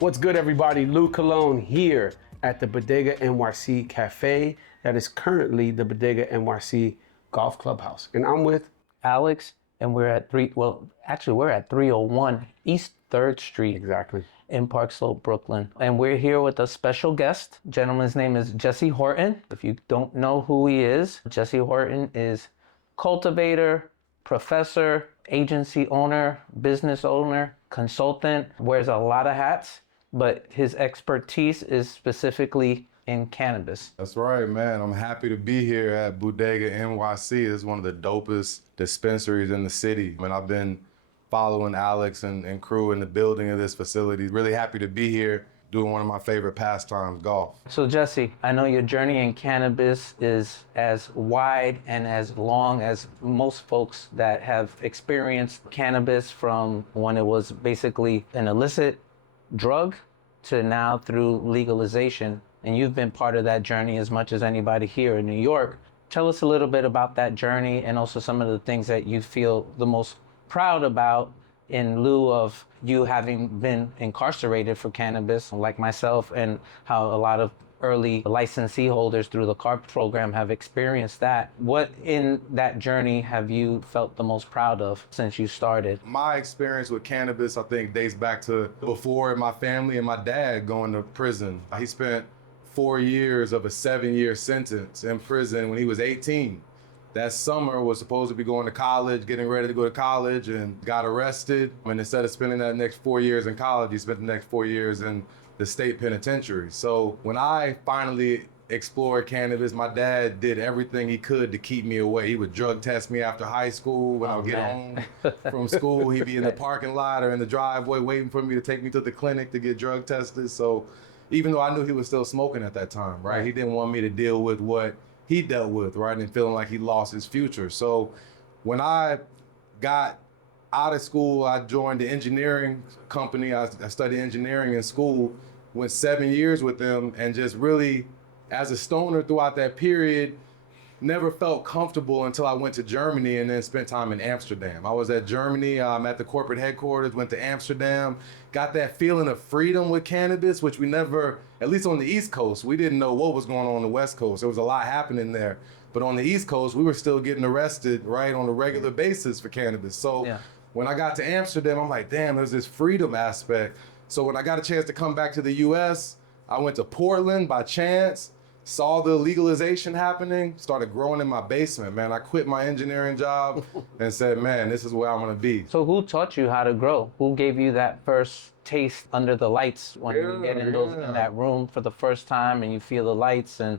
What's good, everybody? Lou Colon here at the Budega NYC Cafe that is currently the Budega NYC Golf Clubhouse. And I'm with Alex, and we're at 301 East 3rd Street. Exactly. In Park Slope, Brooklyn. And we're here with a special guest. Gentleman's name is Jesce Horton. If you don't know who he is, Jesce Horton is cultivator, professor, agency owner, business owner, consultant, wears a lot of hats, but his expertise is specifically in cannabis. That's right, man. I'm happy to be here at Budega NYC. It's one of the dopest dispensaries in the city. I mean, I've been following Alex and crew in the building of this facility. Really happy to be here doing one of my favorite pastimes, golf. So Jesce, I know your journey in cannabis is as wide and as long as most folks that have experienced cannabis, from when it was basically an illicit drug to now through legalization. And you've been part of that journey as much as anybody here in New York. Tell us a little bit about that journey and also some of the things that you feel the most proud about in lieu of you having been incarcerated for cannabis, like myself, and how a lot of early licensee holders through the CARP program have experienced that. What in that journey have you felt the most proud of since you started? My experience with cannabis, I think, dates back to before my family and my dad going to prison. He spent 4 years of a 7-year sentence in prison when he was 18. That summer was supposed to be going to college, getting ready to go to college, and got arrested. And instead of spending that next 4 years in college, he spent the next 4 years in the state penitentiary. So when I finally explored cannabis, my dad did everything he could to keep me away. He would drug test me after high school. When I would get home from school, he'd be in the parking lot or in the driveway waiting for me to take me to the clinic to get drug tested. So even though I knew he was still smoking at that time, right? He didn't want me to deal with what he dealt with, right? And feeling like he lost his future. So when I got out of school, I joined the engineering company. I studied engineering in school, went 7 years with them, and just really, as a stoner throughout that period, never felt comfortable until I went to Germany and then spent time in Amsterdam. I was at Germany, at the corporate headquarters, went to Amsterdam, got that feeling of freedom with cannabis, which we never, at least on the East Coast, we didn't know what was going on the West Coast. There was a lot happening there. But on the East Coast, we were still getting arrested, right, on a regular basis for cannabis. So when I got to Amsterdam, I'm like, damn, there's this freedom aspect. So when I got a chance to come back to the US, I went to Portland by chance, saw the legalization happening, started growing in my basement, man. I quit my engineering job and said, man, this is where I'm gonna be. So who taught you how to grow? Who gave you that first taste under the lights when you get in that room for the first time and you feel the lights and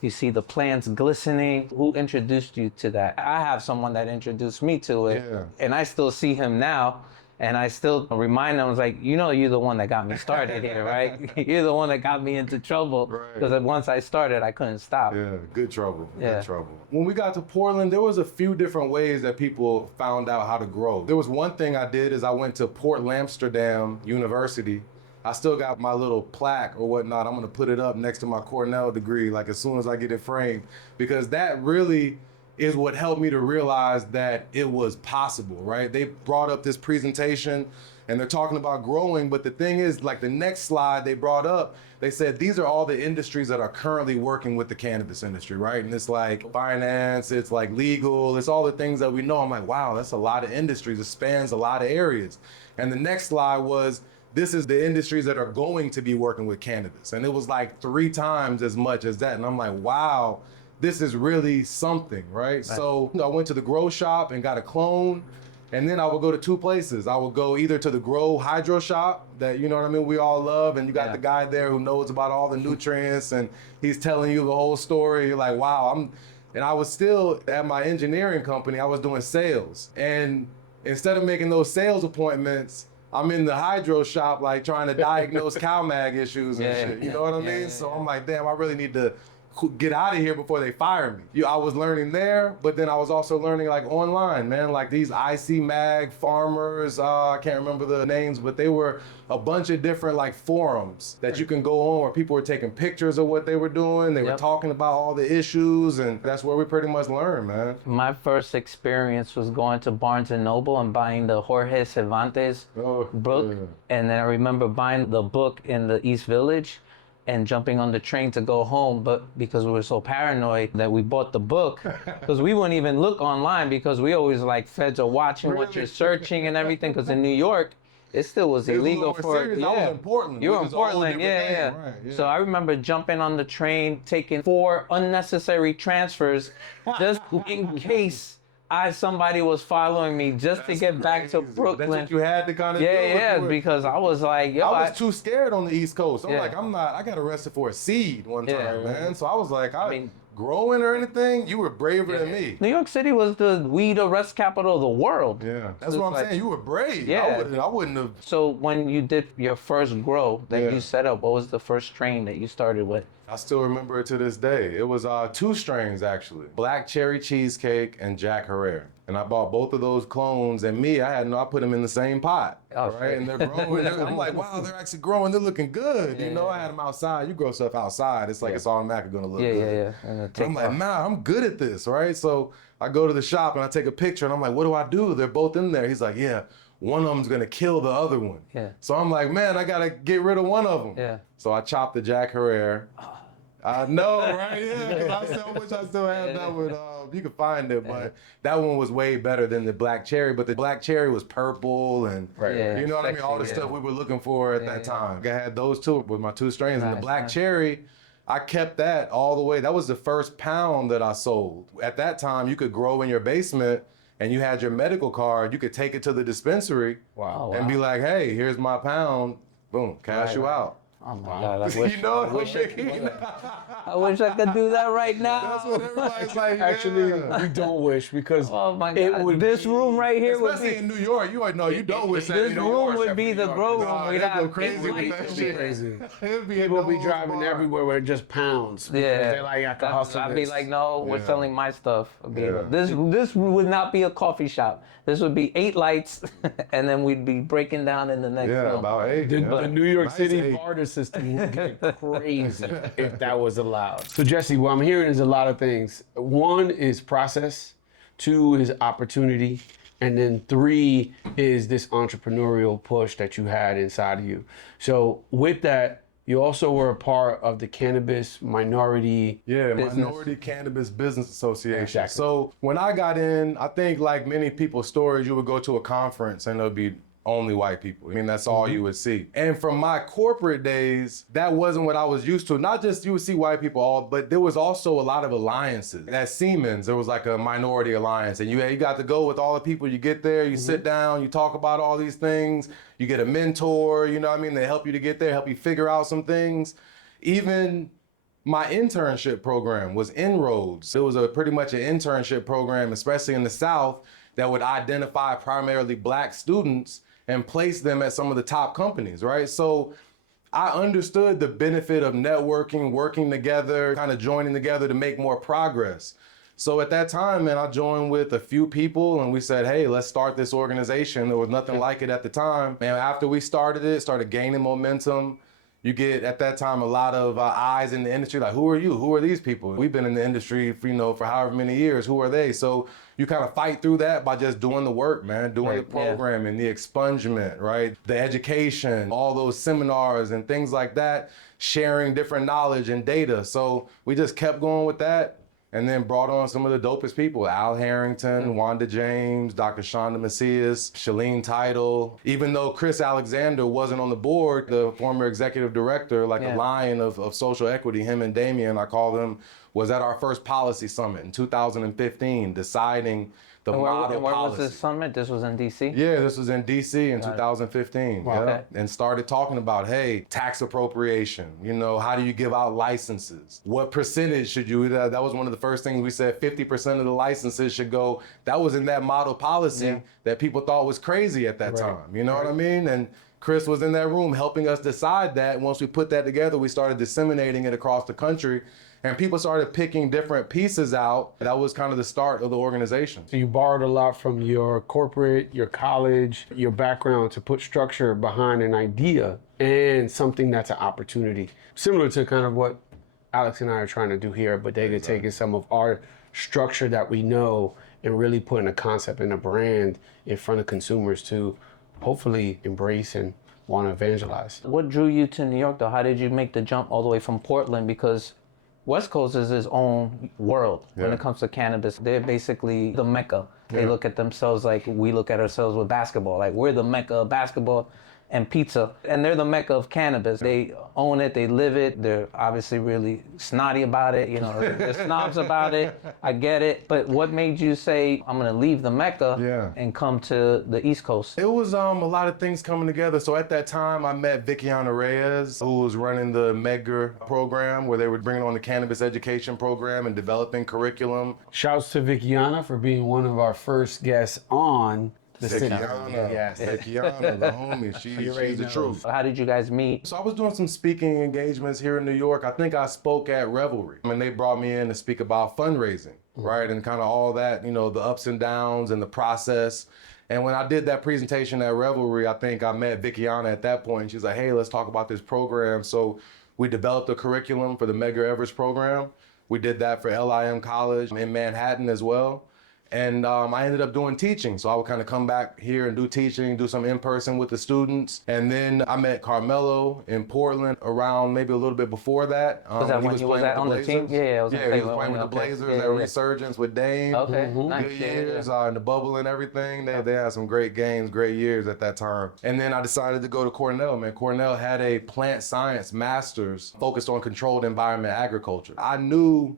you see the plants glistening? Who introduced you to that? I have someone that introduced me to it, and I still see him now. And I still remind them, I was like, you know, you're the one that got me started here, right? You're the one that got me into trouble. Because once I started, I couldn't stop. Yeah, good trouble, good trouble. When we got to Portland, there was a few different ways that people found out how to grow. There was one thing I did is I went to Amsterdam University. I still got my little plaque or whatnot. I'm gonna put it up next to my Cornell degree, like as soon as I get it framed, because that really is what helped me to realize that it was possible, right? They brought up this presentation and they're talking about growing, but the thing is, like the next slide they brought up, they said, these are all the industries that are currently working with the cannabis industry, right? And it's like finance, it's like legal, it's all the things that we know. I'm like, wow, that's a lot of industries. It spans a lot of areas. And the next slide was, this is the industries that are going to be working with cannabis. And it was like 3 times as much as that. And I'm like, wow, this is really something, right? So I went to the grow shop and got a clone, and then I would go to 2 places. I would go either to the grow hydro shop that, you know what I mean, we all love, and you got the guy there who knows about all the nutrients, and he's telling you the whole story. You're like, wow, and I was still at my engineering company, I was doing sales. And instead of making those sales appointments, I'm in the hydro shop, like trying to diagnose cow mag issues and shit, you know what I mean? So I'm like, damn, I really need to get out of here before they fire me. I was learning there, but then I was also learning like online, man, like these IC Mag farmers, I can't remember the names, but they were a bunch of different like forums that you can go on where people were taking pictures of what they were doing. They were talking about all the issues, and that's where we pretty much learned, man. My first experience was going to Barnes & Noble and buying the Jorge Cervantes book. Yeah. And then I remember buying the book in the East Village and jumping on the train to go home, but because we were so paranoid that we bought the book, because we wouldn't even look online because we always like feds are watching what you're searching and everything, because in New York, it still was illegal for serious. I was in Portland. You were in Portland, yeah. Right, yeah. So I remember jumping on the train, taking 4 unnecessary transfers just in case somebody was following me just to get back to Brooklyn. That's what you had to kind of do. Yeah, because I was like, yo, I was too scared on the East Coast. I'm like, I got arrested for a seed one time, man. So I was like, I mean, growing or anything, you were braver than me. New York City was the weed arrest capital of the world. Yeah, that's what I'm saying. You were brave. Yeah. I wouldn't have. So when you did your first grow that you set up, what was the first strain that you started with? I still remember it to this day. It was 2 strains actually, Black Cherry Cheesecake and Jack Herrera. And I bought both of those clones, and I put them in the same pot, right? And they're growing. I'm like, wow, they're actually growing. They're looking good. You know, I had them outside. You grow stuff outside, it's like it's automatically gonna look good. And I'm like, man, I'm good at this, right? So I go to the shop and I take a picture, and I'm like, what do I do? They're both in there. He's like, yeah, one of them's gonna kill the other one. So I'm like, man, I gotta get rid of one of them. So I chopped the Jack Herrera. I know, right? Yeah, because I wish I still had that one. You can find it, but that one was way better than the Black Cherry. But the Black Cherry was purple and, you know what I mean? All the stuff we were looking for at that time. I had those 2 with my 2 strains. And the Black Cherry, I kept that all the way. That was the first pound that I sold. At that time, you could grow in your basement and you had your medical card. You could take it to the dispensary and be like, hey, here's my pound. Boom, cash you out. Oh my God! I wish, you know I wish I could do that right now. That's what everybody's like. Actually, we don't wish because this room right here would be, especially in New York. You don't wish that. This room would be the grow room. It'd go crazy with that shit. Crazy. People People be driving everywhere with just pounds. They're like, I can hustle I'd this. be like, no, we're selling my stuff. This would not be a coffee shop. This would be 8 lights, and then we'd be breaking down in the next room. Yeah, about 8. The New York City barter system would get crazy if that was allowed. So Jesce, what I'm hearing is a lot of things. 1 is process, 2 is opportunity, and then 3 is this entrepreneurial push that you had inside of you. So with that, you also were a part of the Cannabis Minority Minority Cannabis Business Association. Exactly. So when I got in, I think like many people's stories, you would go to a conference and there'll be only white people. I mean, that's all you would see. And from my corporate days, that wasn't what I was used to. Not just you would see white people all, but there was also a lot of alliances. At Siemens, there was like a minority alliance, and you got to go with all the people. You get there, you sit down, you talk about all these things, you get a mentor, you know what I mean? They help you to get there, help you figure out some things. Even my internship program was Inroads. It was pretty much an internship program, especially in the South, that would identify primarily Black students and place them at some of the top companies, right? So I understood the benefit of networking, working together, kind of joining together to make more progress. So at that time, man, I joined with a few people and we said, hey, let's start this organization. There was nothing like it at the time. Man, after we started it, started gaining momentum. You get, at that time, a lot of eyes in the industry, like, who are you? Who are these people? We've been in the industry for, for however many years. Who are they? So you kind of fight through that by just doing the work, man, doing the programming, the expungement, right? The education, all those seminars and things like that, sharing different knowledge and data. So we just kept going with that. And then brought on some of the dopest people, Al Harrington, Wanda James, Dr. Shonda Macias, Shalene Title. Even though Chris Alexander wasn't on the board, the former executive director, like a lion of social equity, him and Damien, I call them, was at our first policy summit in 2015, deciding the model where policy. was this summit? This was in D.C.? Yeah, this was in D.C. in 2015. Wow. Okay. And started talking about, hey, tax appropriation. You know, how do you give out licenses? What percentage should you? That was one of the first things we said. 50% of the licenses should go. That was in that model policy that people thought was crazy at that time. You know what I mean? And Chris was in that room helping us decide that. And once we put that together, we started disseminating it across the country. And people started picking different pieces out. That was kind of the start of the organization. So you borrowed a lot from your corporate, your college, your background to put structure behind an idea and something that's an opportunity. Similar to kind of what Alex and I are trying to do here at Budega, taking some of our structure that we know and really putting a concept and a brand in front of consumers to hopefully embrace and want to evangelize. What drew you to New York though? How did you make the jump all the way from Portland? Because West Coast is its own world when it comes to cannabis. They're basically the Mecca. They look at themselves like we look at ourselves with basketball. Like we're the Mecca of basketball and pizza. And they're the Mecca of cannabis. They own it, they live it. They're obviously really snotty about it. You know, they're snobs about it. I get it. But what made you say, I'm gonna leave the Mecca and come to the East Coast? It was a lot of things coming together. So at that time, I met Vickiana Reyes, who was running the Medgar program, where they were bringing on the cannabis education program and developing curriculum. Shouts to Vickiana for being one of our first guests on the city. Vickiana, the homie, she's the truth. How did you guys meet? So I was doing some speaking engagements here in New York. I think I spoke at Revelry. And they brought me in to speak about fundraising, right? And kind of all that, you know, the ups and downs and the process. And when I did that presentation at Revelry, I think I met Vickiana at that point. She's like, hey, let's talk about this program. So we developed a curriculum for the Medgar Evers program. We did that for LIM College in Manhattan as well. And I ended up doing teaching. So I would kind of come back here and do teaching, do some in-person with the students. And then I met Carmelo in Portland around maybe a little bit before that. Was that when he was on the team? Yeah, he was playing with the Blazers at Resurgence with Dame. Okay, nice. Good years in the bubble and everything. They had some great games, great years at that time. And then I decided to go to Cornell, man. Cornell had a plant science master's focused on controlled environment agriculture. I knew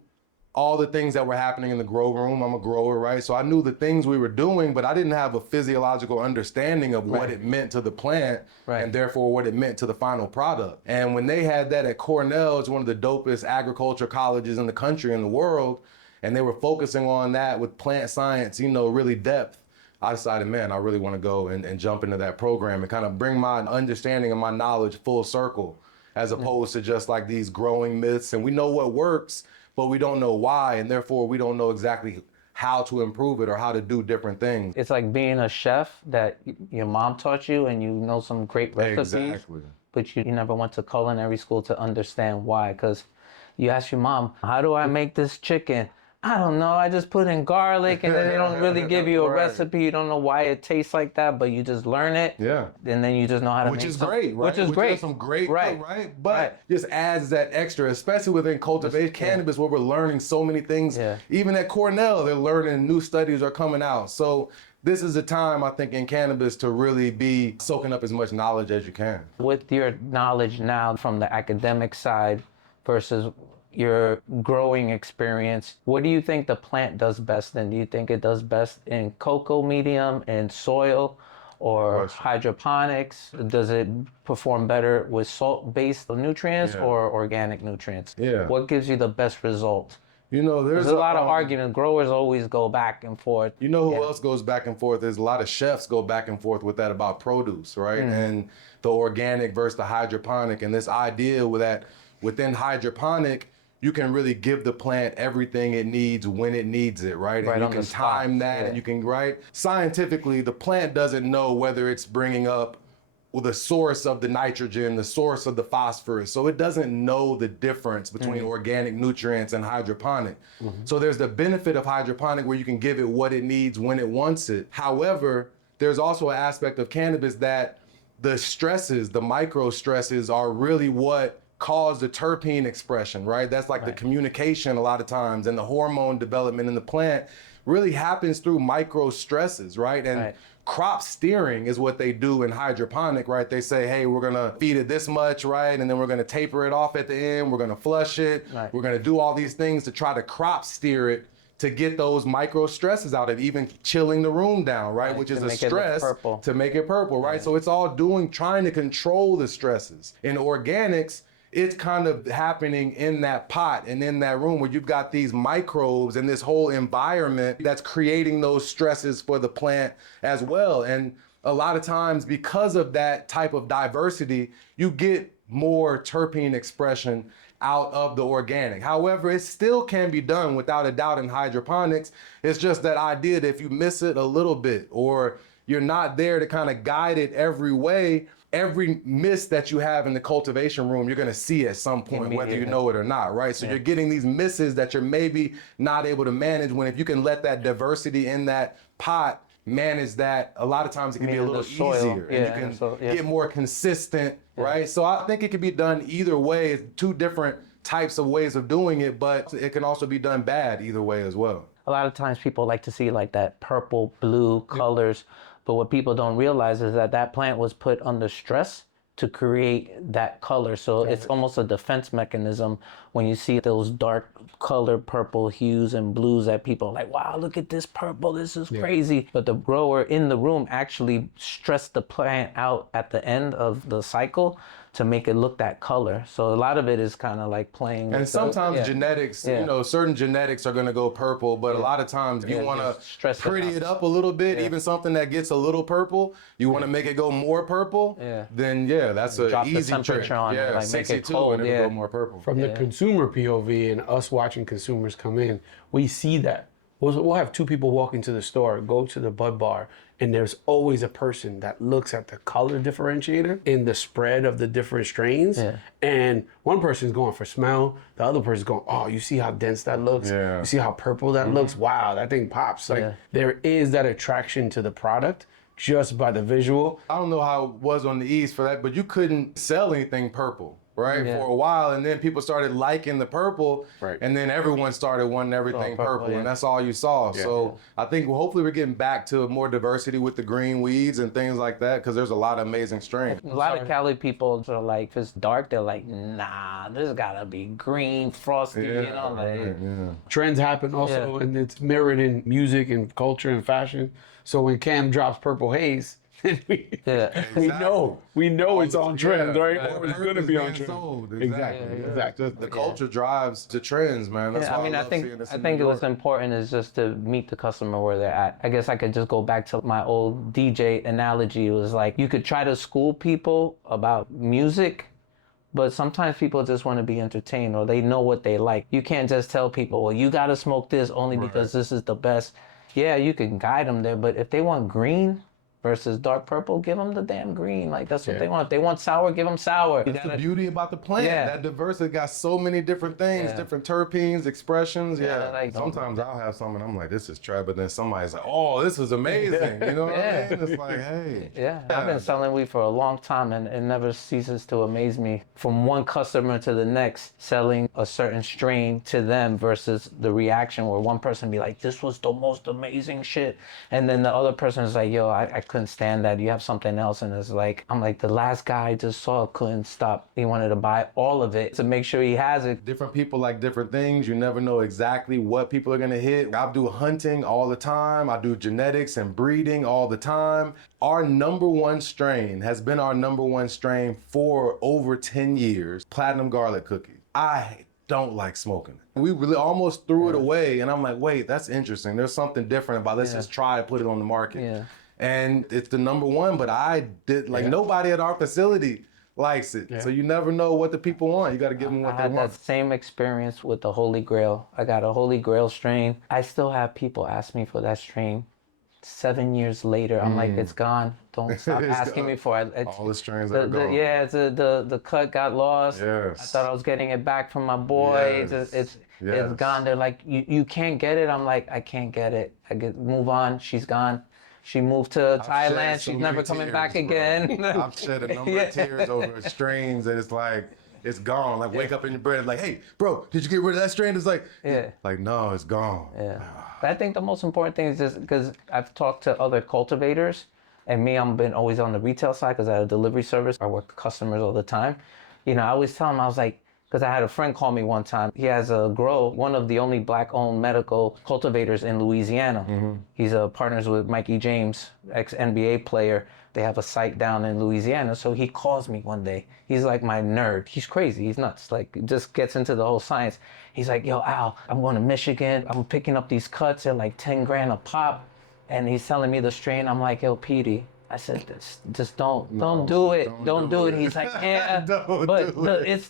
all the things that were happening in the grow room. I'm a grower, right? So I knew the things we were doing, but I didn't have a physiological understanding of what it meant to the plant and therefore what it meant to the final product. And when they had that at Cornell, it's one of the dopest agriculture colleges in the country and the world, and they were focusing on that with plant science, you know, really depth. I decided, man, I really want to go and jump into that program and kind of bring my understanding and my knowledge full circle, as opposed to just like these growing myths. And we know what works, but we don't know why, and therefore we don't know exactly how to improve it or how to do different things. It's like being a chef that your mom taught you and you know some great recipes, but you never went to culinary school to understand why. Because you ask your mom, how do I make this chicken? I don't know, I just put in garlic, and then they don't really give you a recipe. You don't know why it tastes like that, but you just learn it. Yeah. And then you just know how to Which make is great, right? Which is great. Some great, right? But just adds that extra, especially within cultivation cannabis, where we're learning so many things. Yeah. Even at Cornell, they're learning, new studies are coming out. So this is a time, I think, in cannabis to really be soaking up as much knowledge as you can. With your knowledge now from the academic side versus your growing experience, what do you think the plant does best in? Do you think it does best in cocoa medium, in soil, or hydroponics? Does it perform better with salt-based nutrients or organic nutrients? Yeah. What gives you the best result? You know, there's a lot of argument. Growers always go back and forth. You know who else goes back and forth? There's a lot of chefs go back and forth with that about produce, right? And the organic versus the hydroponic, and this idea with that within hydroponic, you can really give the plant everything it needs when it needs it, right? And you can time that, and you can, scientifically, the plant doesn't know whether it's bringing up the source of the nitrogen, the source of the phosphorus. So it doesn't know the difference between organic nutrients and hydroponic. So there's the benefit of hydroponic where you can give it what it needs when it wants it. However, there's also an aspect of cannabis that the stresses, the micro stresses, are really what cause the terpene expression, right? That's like the communication a lot of times, and the hormone development in the plant really happens through micro stresses, right? And crop steering is what they do in hydroponic, right? They say, hey, we're gonna feed it this much, right? And then we're gonna taper it off at the end, we're gonna flush it, we're gonna do all these things to try to crop steer it to get those micro stresses out of even chilling the room down, right? Which is a stress to make it purple, right? So it's all trying to control the stresses. In organics, it's kind of happening in that pot and in that room where you've got these microbes and this whole environment that's creating those stresses for the plant as well. And a lot of times because of that type of diversity, you get more terpene expression out of the organic. However, it still can be done without a doubt in hydroponics. It's just that idea that if you miss it a little bit or you're not there to kind of guide it every way, every miss that you have in the cultivation room, you're gonna see at some point, whether you know it or not, right? So you're getting these misses that you're maybe not able to manage, when if you can let that diversity in that pot manage that, a lot of times it can be a little easier and you can get more consistent, right? So I think it can be done either way. It's two different types of ways of doing it, but it can also be done bad either way as well. A lot of times people like to see like that purple, blue colors, but what people don't realize is that that plant was put under stress to create that color. So it's almost a defense mechanism when you see those dark color purple hues and blues that people are like, wow, look at this purple, this is crazy. But the grower in the room actually stressed the plant out at the end of the cycle to make it look that color. So a lot of it is kind of like playing. And sometimes genetics, you know, certain genetics are going to go purple, but a lot of times you want to pretty it up a little bit, even something that gets a little purple, you want to make it go more purple, then that's an drop easy the temperature trick. on it, like make it 62 cold, and it'll go more purple. From the consumer POV and us watching consumers come in, we see that. We'll have two people walk into the store, go to the bud bar, and there's always a person that looks at the color differentiator in the spread of the different strains. And one person's going for smell, the other person's going, oh, you see how dense that looks? You see how purple that looks? Wow, that thing pops. Like there is that attraction to the product just by the visual. I don't know how it was on the East for that, but you couldn't sell anything purple, right? For a while, and then people started liking the purple, and then everyone started wanting everything purple, and that's all you saw. So I think hopefully we're getting back to more diversity with the green weeds and things like that, because there's a lot of amazing strains. A lot of Cali people are like, if it's dark, they're like, nah, this gotta be green, frosty, you know? Like, Trends happen also, and it's mirrored in music and culture and fashion. So when Cam drops Purple Haze, we know it's on trend, right? Or it's gonna be on trend. Exactly. The culture drives the trends, man. That's why I think it was important is just to meet the customer where they're at. I guess I could just go back to my old DJ analogy. It was like you could try to school people about music, but sometimes people just want to be entertained or they know what they like. You can't just tell people, well, you gotta smoke this only because this is the best. Yeah, you can guide them there, but if they want green versus dark purple, give them the damn green. Like, that's what they want. If they want sour, give them sour. That's the beauty about the plant. That diversity got so many different things, different terpenes, expressions. Like, sometimes I'll have some and I'm like, this is trash, but then somebody's like, oh, this is amazing. You know what I mean? It's like, hey. I've been selling weed for a long time and it never ceases to amaze me. From one customer to the next, selling a certain strain to them versus the reaction where one person be like, this was the most amazing shit. And then the other person is like, yo, I couldn't stand that. You have something else. And it's like, I'm like, the last guy I just saw couldn't stop. He wanted to buy all of it to make sure he has it. Different people like different things. You never know exactly what people are gonna hit. I do hunting all the time. I do genetics and breeding all the time. Our number one strain has been our number one strain for over 10 years, Platinum Garlic Cookie. I don't like smoking it. We really almost threw it away and I'm like, wait, that's interesting. There's something different about it. Let's just try to put it on the market. And it's the number one, but I did nobody at our facility likes it. So you never know what the people want. You got to give them what they want. I had that same experience with the Holy Grail. I got a Holy Grail strain. I still have people ask me for that strain 7 years later. I'm like, it's gone. Don't stop asking me for it. All the strains are gone. The cut got lost. I thought I was getting it back from my boy. It's gone. They're like, you can't get it. I'm like, I can't get it. Move on. She's gone. She moved to Thailand. She's never coming back again. I've shed a number of tears over strains and it's like, it's gone. Like wake up in your bed like, hey, bro, did you get rid of that strain? It's like, like no, it's gone. But I think the most important thing is just because I've talked to other cultivators and I've been always on the retail side because I have a delivery service. I work with customers all the time. You know, I always tell them, I was like, because I had a friend call me one time. He has a grow, one of the only black-owned medical cultivators in Louisiana. He's partners with Mikey James, ex-NBA player. They have a site down in Louisiana. So he calls me one day. He's like my nerd. He's crazy. He's nuts. Like, just gets into the whole science. He's like, yo, Al, I'm going to Michigan. I'm picking up these cuts. They're like 10 grand a pop. And he's telling me the strain. I'm like, yo, Petey, I said, just don't do it. Don't do it. He's like, yeah, but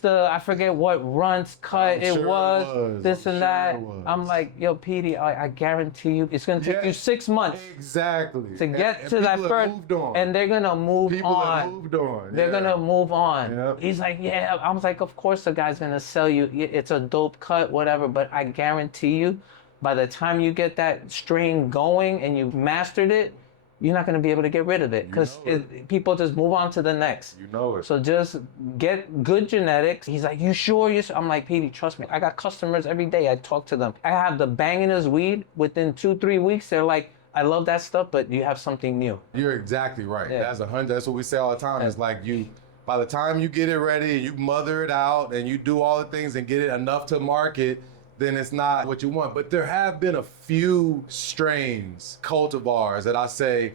I forget what runs cut it was, this and that. I'm like, yo, Petey, I guarantee you, it's gonna take you 6 months. Exactly. To get to that first, and they're gonna move on. They're gonna move on. Yep. He's like, yeah. I was like, of course the guy's gonna sell you. It's a dope cut, whatever. But I guarantee you, by the time you get that strain going and you've mastered it, you're not going to be able to get rid of it because people just move on to the next. You know it. So just get good genetics. He's like, you sure? I'm like, Petey, trust me. I got customers every day. I talk to them. I have the bangingest weed. Within 2-3 weeks, they're like, I love that stuff, but you have something new. You're exactly right. Yeah. That's 100. That's what we say all the time. It's like by the time you get it ready, you mother it out and you do all the things and get it enough to market, then it's not what you want. But there have been a few strains, cultivars, that I say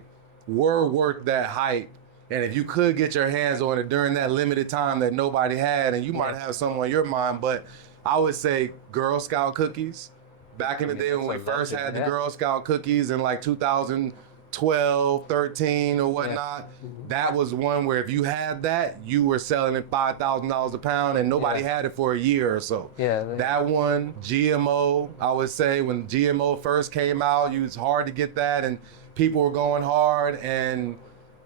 were worth that hype. And if you could get your hands on it during that limited time that nobody had, and you might have some on your mind, but I would say Girl Scout cookies. Back in the day when we first had the Girl Scout cookies in like 2012, 13 or whatnot, that was one where if you had that, you were selling it $5,000 a pound and nobody had it for a year or so. That one, GMO, I would say when GMO first came out, it was hard to get that and people were going hard. And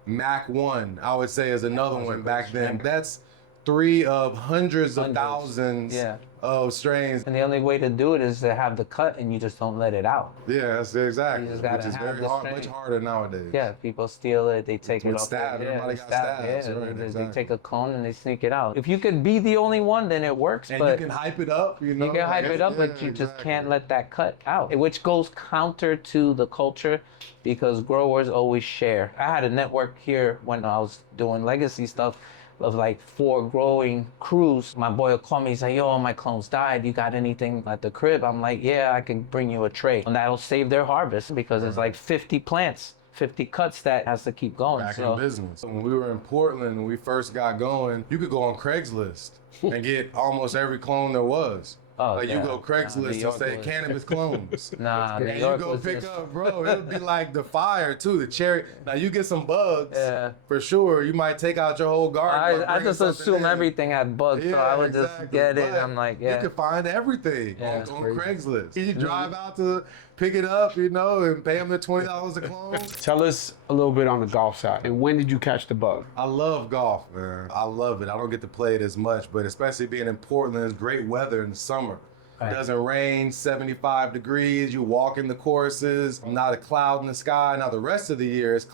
Mac 1, I would say, is another one back then. That's 3 of hundreds of thousands of strains. And the only way to do it is to have the cut and you just don't let it out. Yeah, that's exactly. You just gotta which is have very the hard, strain. much harder nowadays. Yeah, people steal it, they take it off. Stab, everybody got stabs. Right, they take a cone and they sneak it out. If you could be the only one, then it works. And but you can hype it up, you know? You can hype it up, but you just can't let that cut out, which goes counter to the culture because growers always share. I had a network here when I was doing legacy stuff of like 4 growing crews. My boy will call me, he's like, yo, my clones died. You got anything at the crib? I'm like, yeah, I can bring you a tray. And that'll save their harvest because it's like 50 plants, 50 cuts that has to keep going. Back in business. When we were in Portland, when we first got going, you could go on Craigslist and get almost every clone there was. Like you go Craigslist and say cannabis clones. And you go pick up, bro. It would be like the fire too, the cherry. Now you get some bugs for sure. You might take out your whole garden. I just assume everything had bugs, so I would just get it. I'm like, you can find everything on Craigslist. You drive out to pick it up, you know, and pay them the $20 a clone. Tell us a little bit on the golf side. And when did you catch the bug? I love golf, man. I love it. I don't get to play it as much, but especially being in Portland, it's great weather in the summer. It doesn't rain, 75 degrees, you walk in the courses, not a cloud in the sky. Now the rest of the year it's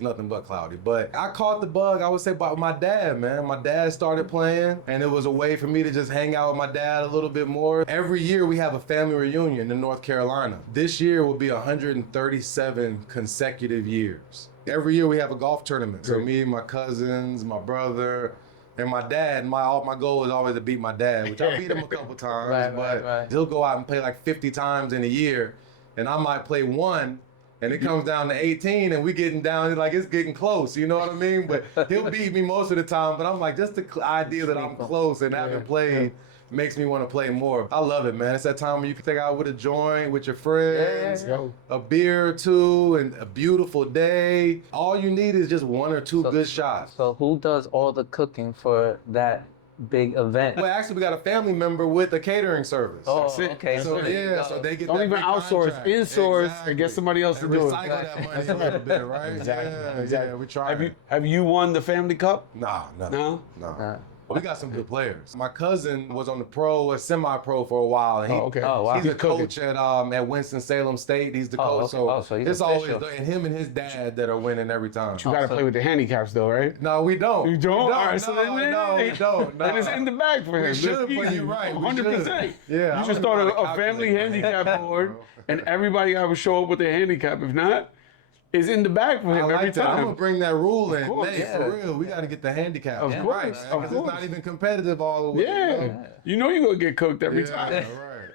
nothing but cloudy. But I caught the bug, I would say, by my dad, man. My dad started playing and it was a way for me to just hang out with my dad a little bit more. Every year we have a family reunion in North Carolina. This year will be 137 consecutive years. Every year we have a golf tournament. So me, my cousins, my brother, and my dad, my goal is always to beat my dad, which I beat him a couple times, but he'll go out and play like 50 times in a year, and I might play one, and it comes down to 18, and we getting down, like it's getting close, you know what I mean? But he'll beat me most of the time, but I'm like, just the idea that I'm close and haven't played makes me want to play more. I love it, man. It's that time when you can take out with a joint, with your friends, a beer or two, and a beautiful day. All you need is just 1 or 2 good shots. So who does all the cooking for that big event? Well, actually, we got a family member with a catering service. Oh, okay. So so they get Don't that even big outsource, contract. insource, and get somebody else to do it. Recycle that money a little bit, right? Yeah, we try. Have you won the family cup? No. We got some good players. My cousin was on the semi-pro for a while. And he's a coach at Winston-Salem State. He's the coach. So he's it's always official. and him and his dad that are winning every time. You got to play with the handicaps though, right? No, we don't. You don't? We All right, so then, we don't. No. And it's in the bag for him. We should, but you're right. 100%. Yeah. You should start a family handicap board, and everybody got to show up with their handicap. If not, it's in the bag for him every time. I'm gonna bring that rule in. course, Hey, for real, we gotta get the handicap. Of course, of It's course. not even competitive all the way. You know you're gonna get cooked every time.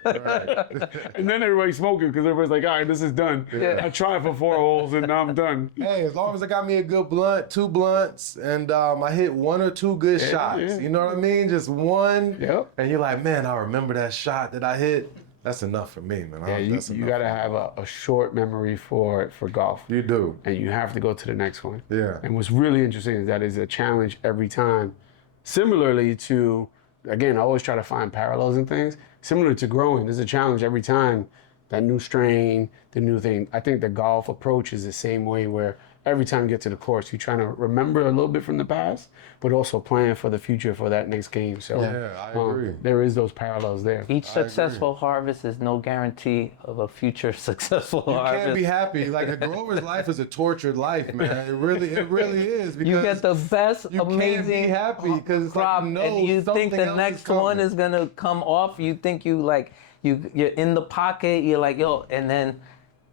Right. And then everybody's smoking because everybody's like, all right, this is done. I tried for 4 holes and now I'm done. Hey, as long as I got me a good blunt, 2 blunts, and I hit 1 or 2 good shots. Yeah. You know what I mean? Just one. Yep. And you're like, man, I remember that shot that I hit That's enough for me, man. Yeah, you got to have a short memory for golf. You do. And you have to go to the next one. Yeah. And what's really interesting is that it's a challenge every time. Similarly to, again, I always try to find parallels in things. Similar to growing, there's a challenge every time. That new strain, the new thing. I think the golf approach is the same way where every time you get to the course, you're trying to remember a little bit from the past, but also plan for the future for that next game. So yeah, I agree. There is those parallels there. Each successful harvest is no guarantee of a future successful harvest. You can't be happy. Like a grower's life is a tortured life, man. It really is. Because you get the best, amazing can't be happy because crop, like, and you think the next one is gonna come off. You think you're in the pocket. You're like, yo, and then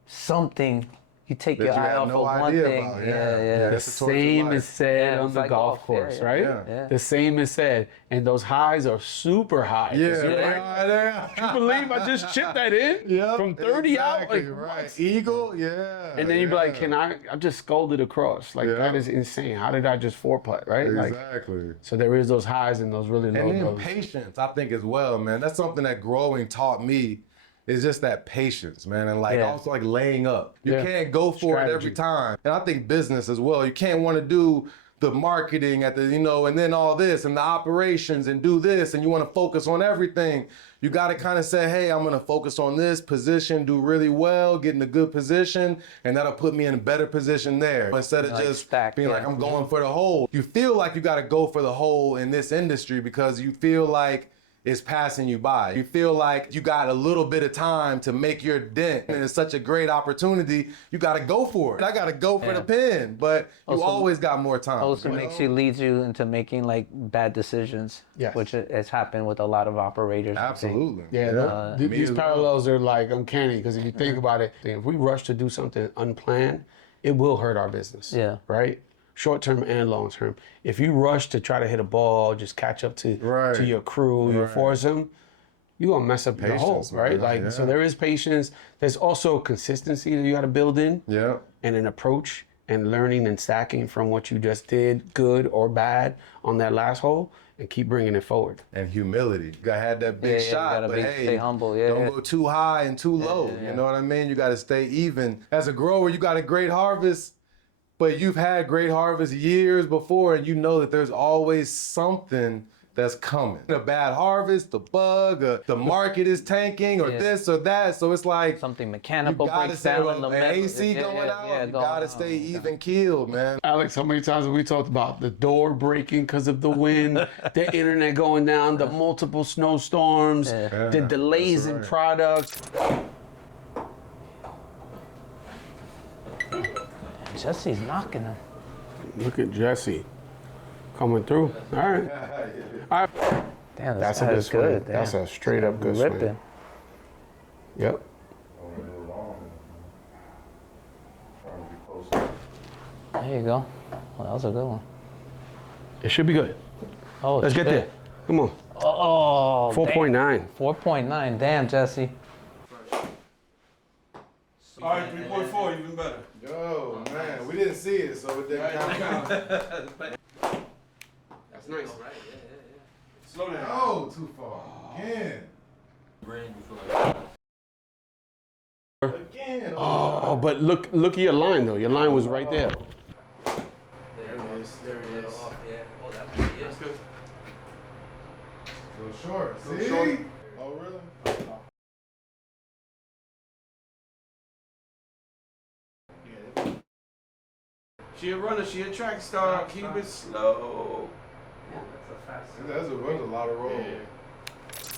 something. You take your eye off of one thing. The same is said on the golf course, right? Yeah. The same is said. And those highs are super high. Yeah. You believe I just chipped that in from 30 out? Like, right. Eagle, yeah. And then you'd be like, I just sculled across. Like, that is insane. How did I just four-putt, right? Exactly. Like, so there is those highs and those really low lows. lows. And then patience, I think, as well, man. That's something that growing taught me. It's just that patience, man, and also like laying up. You can't go for it every time. And I think business as well. You can't want to do the marketing at the, and then all this and the operations and do this and you want to focus on everything. You got to kind of say, hey, I'm going to focus on this position, do really well, get in a good position, and that'll put me in a better position there. Instead of just being like, I'm going for the hole. You feel like you got to go for the hole in this industry because you feel like is passing you by. You feel like you got a little bit of time to make your dent, and it's such a great opportunity. You got to go for it. I got to go for the pin, but you always got more time. Also leads you into making like bad decisions, which has happened with a lot of operators. Absolutely. Yeah, these parallels are like uncanny because if you think about it, if we rush to do something unplanned, it will hurt our business. Yeah. Right? Short term and long term. If you rush to try to hit a ball, just catch up to your crew, you force them, you're gonna mess up the whole, right? So there is patience. There's also consistency that you got to build in, and an approach and learning and stacking from what you just did, good or bad, on that last hole, and keep bringing it forward. And humility. You gotta have that big shot, but stay humble. Don't go too high and too low. You know what I mean? You got to stay even. As a grower, you got a great harvest. But you've had great harvest years before, and you know that there's always something that's coming. A bad harvest, the bug, the market is tanking, or this or that. So it's like something mechanical breaks down in the middle. AC going out. You gotta stay even keeled, man. Alex, how many times have we talked about the door breaking because of the wind, the internet going down, the multiple snowstorms, the delays in products? Jesse's knocking him. Look at Jesse coming through. All right. All right. Damn, that's a good swing. That's a straight up good swing. Yep. There you go. Well, that was a good one. It should be good. Oh, let's get there. Come on. Oh, 4.9. 4.9. Damn, Jesse. All right, 3.4, even better. Yo, man, we didn't see it, so it didn't count. That's nice. Right? Yeah. Slow down. Oh, too far. Again. Again. Oh, but look at your line though. Your line was right there. There it is. Oh, that's good. A little short. See? Short. Oh, really? She a runner, she a track star. Keep it slow. That's a lot of roll. Yeah.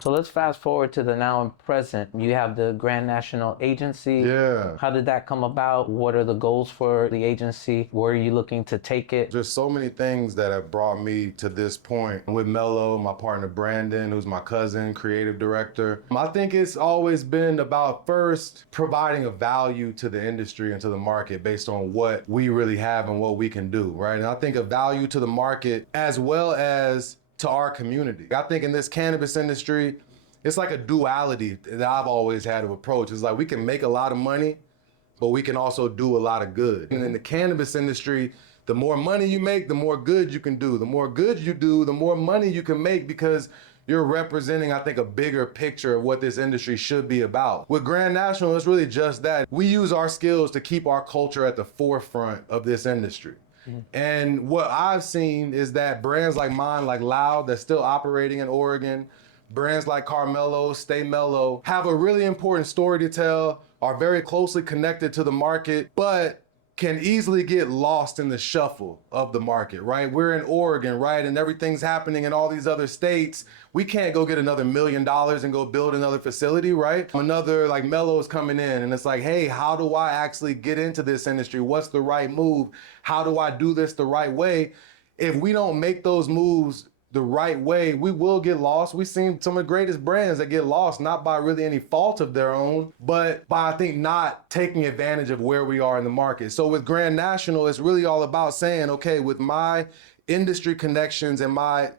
So let's fast forward to the now and present. You have the Grand National Agency. Yeah. How did that come about? What are the goals for the agency? Where are you looking to take it? There's so many things that have brought me to this point. With Mello, my partner Brandon, who's my cousin, creative director. I think it's always been about first providing a value to the industry and to the market based on what we really have and what we can do, right? And I think a value to the market as well as to our community. I think in this cannabis industry, it's like a duality that I've always had to approach. It's like we can make a lot of money, but we can also do a lot of good. And in the cannabis industry, the more money you make, the more good you can do. The more good you do, the more money you can make because you're representing, I think, a bigger picture of what this industry should be about. With Grand National, it's really just that. We use our skills to keep our culture at the forefront of this industry. And what I've seen is that brands like mine, like Loud, that's still operating in Oregon, brands like Carmelo, Stay Mellow, have a really important story to tell, are very closely connected to the market, but can easily get lost in the shuffle of the market, right? We're in Oregon, right? And everything's happening in all these other states. We can't go get another $1 million and go build another facility, right? Another like Mello's coming in and it's like, hey, how do I actually get into this industry? What's the right move? How do I do this the right way? If we don't make those moves the right way, we will get lost. We've seen some of the greatest brands that get lost, not by really any fault of their own, but by, I think, not taking advantage of where we are in the market. So with Grand National, it's really all about saying, okay, with my industry connections and my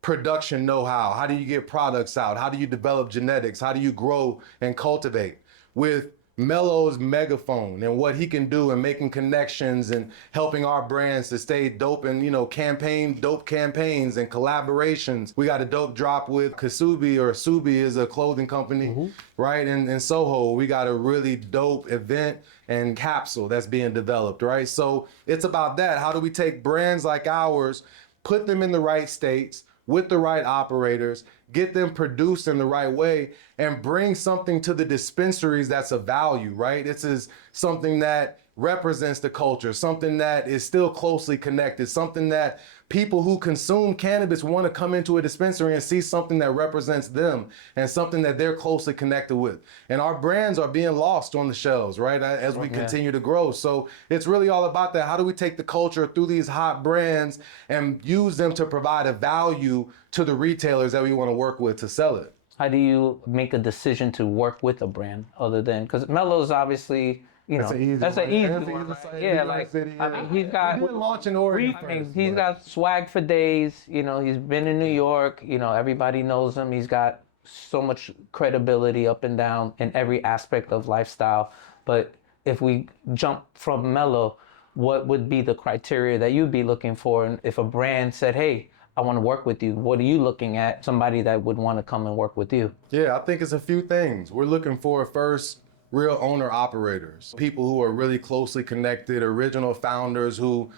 production know-how, how do you get products out? How do you develop genetics? How do you grow and cultivate? With Melo's megaphone and what he can do in making connections and helping our brands to stay dope and, dope campaigns and collaborations. We got a dope drop with Kasubi, or Subi is a clothing company, right? In Soho, we got a really dope event and capsule that's being developed, right? So it's about that. How do we take brands like ours, put them in the right states, with the right operators, get them produced in the right way, and bring something to the dispensaries that's of value, right? This is something that represents the culture, something that is still closely connected, something that people who consume cannabis want to come into a dispensary and see something that represents them and something that they're closely connected with. And our brands are being lost on the shelves, right, as we continue to grow. So it's really all about that. How do we take the culture through these hot brands and use them to provide a value to the retailers that we want to work with to sell it? How do you make a decision to work with a brand other than, because Melo's obviously, that's an easy one. Right? Yeah, like, I mean, he's got, we didn't launch in Oregon first, he's got swag for days, he's been in New York, everybody knows him. He's got so much credibility up and down in every aspect of lifestyle. But if we jump from Melo, what would be the criteria that you'd be looking for? And if a brand said, hey, I want to work with you, what are you looking at, somebody that would want to come and work with you? Yeah, I think it's a few things. We're looking for, first, real owner operators, people who are really closely connected, original founders who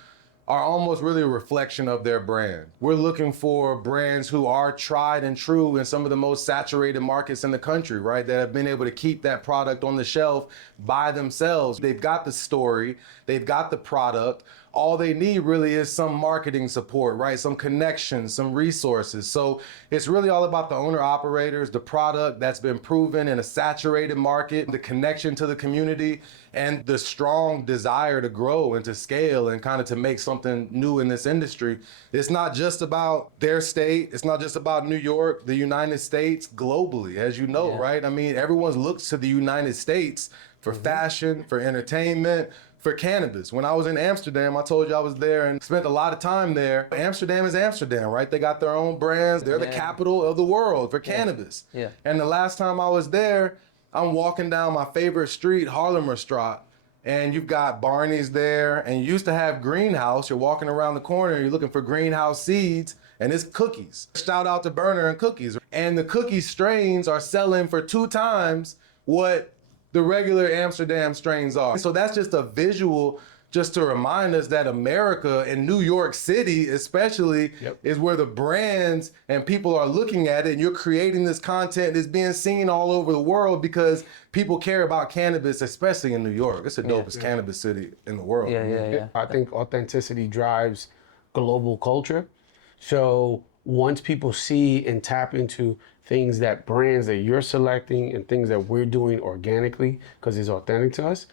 are almost really a reflection of their brand. We're looking for brands who are tried and true in some of the most saturated markets in the country, right? That have been able to keep that product on the shelf by themselves. They've got the story, they've got the product. All they need really is some marketing support, right? Some connections, some resources. So it's really all about the owner operators, the product that's been proven in a saturated market, the connection to the community, and the strong desire to grow and to scale and kind of to make something new in this industry. It's not just about their state. It's not just about New York, the United States, globally, as you know, right? I mean, everyone looks to the United States for fashion, for entertainment, for cannabis. When I was in Amsterdam, I told you I was there and spent a lot of time there. Amsterdam is Amsterdam, right? They got their own brands. They're the capital of the world for cannabis. Yeah. And the last time I was there, I'm walking down my favorite street, Haarlemmerstraat, and you've got Barney's there, and you used to have Greenhouse. You're walking around the corner, you're looking for Greenhouse seeds, and it's cookies. Shout out to Burner and Cookies. And the cookie strains are selling for 2 times what the regular Amsterdam strains are. So that's just a visual just to remind us that America and New York City especially is where the brands and people are looking at it, and you're creating this content that's being seen all over the world because people care about cannabis, especially in New York. It's the dopest cannabis city in the world. I think authenticity drives global culture. So once people see and tap into things that brands that you're selecting and things that we're doing organically because it's authentic to us,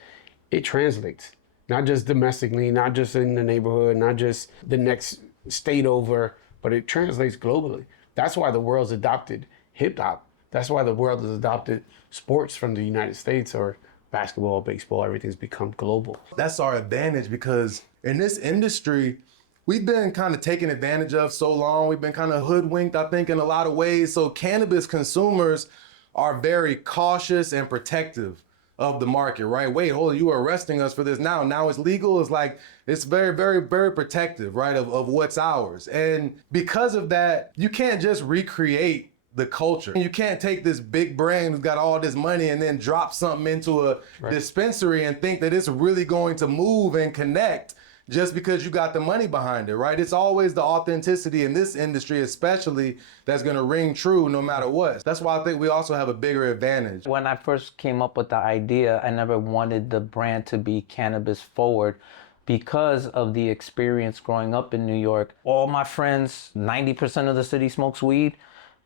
it translates. Not just domestically, not just in the neighborhood, not just the next state over, but it translates globally. That's why the world's adopted hip hop. That's why the world has adopted sports from the United States, or basketball, baseball, everything's become global. That's our advantage, because in this industry, we've been kind of taken advantage of so long. We've been kind of hoodwinked, I think, in a lot of ways. So cannabis consumers are very cautious and protective of the market, right? Wait, hold on, you are arresting us for this now. Now it's legal. It's like, it's very, very, very protective, right, of what's ours. And because of that, you can't just recreate the culture. You can't take this big brand who's got all this money and then drop something into a dispensary and think that it's really going to move and connect just because you got the money behind it, right? It's always the authenticity in this industry, especially, that's gonna ring true no matter what. That's why I think we also have a bigger advantage. When I first came up with the idea, I never wanted the brand to be cannabis forward because of the experience growing up in New York. All my friends, 90% of the city smokes weed,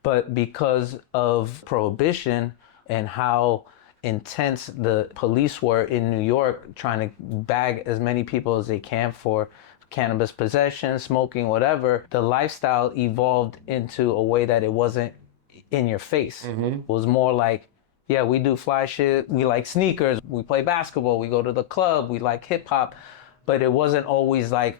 but because of prohibition and how intense the police were in New York trying to bag as many people as they can for cannabis possession, smoking, whatever, the lifestyle evolved into a way that it wasn't in your face. It was more like, yeah, we do fly shit, we like sneakers, we play basketball, we go to the club, we like hip hop, but it wasn't always like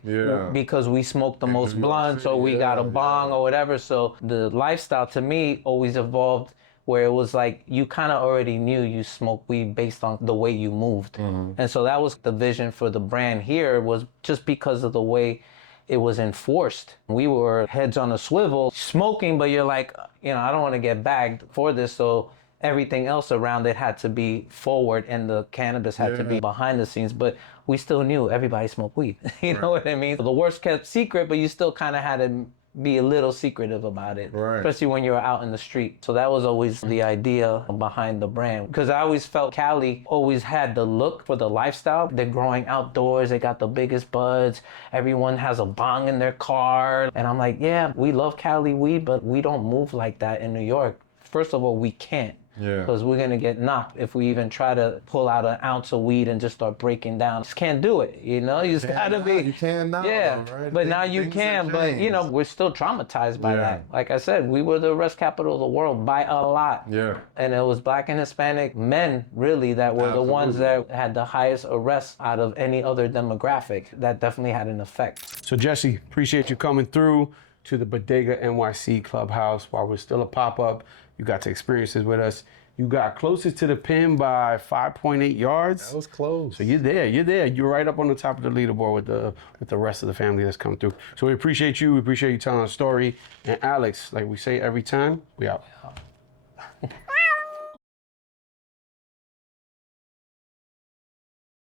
because we smoked the most blunts or we got a bong or whatever. So the lifestyle to me always evolved where it was like you kind of already knew you smoked weed based on the way you moved. And so that was the vision for the brand here, was just because of the way it was enforced. We were heads on a swivel smoking, but you're like, you know, I don't want to get bagged for this. So everything else around it had to be forward and the cannabis had to be behind the scenes, but we still knew everybody smoked weed. You know what I mean? The worst kept secret, but you still kind of had to be a little secretive about it, especially when you were out in the street. So that was always the idea behind the brand. Because I always felt Cali always had the look for the lifestyle. They're growing outdoors, they got the biggest buds, everyone has a bong in their car. And I'm like, yeah, we love Cali weed, but we don't move like that in New York. First of all, we can't. Because we're gonna get knocked if we even try to pull out an ounce of weed and just start breaking down. Just can't do it, you know? You just gotta be. You can now, right? But now you can, but you know, we're still traumatized by that. Like I said, we were the arrest capital of the world by a lot. And it was Black and Hispanic men, really, that were the ones that had the highest arrests out of any other demographic. That definitely had an effect. So Jesse, appreciate you coming through to the Budega NYC Clubhouse while we're still a pop-up. You got to experience this with us. You got closest to the pin by 5.8 yards. That was close. So you're there. You're right up on the top of the leaderboard with the rest of the family that's come through. So we appreciate you. We appreciate you telling our story. And Alex, like we say every time, we out.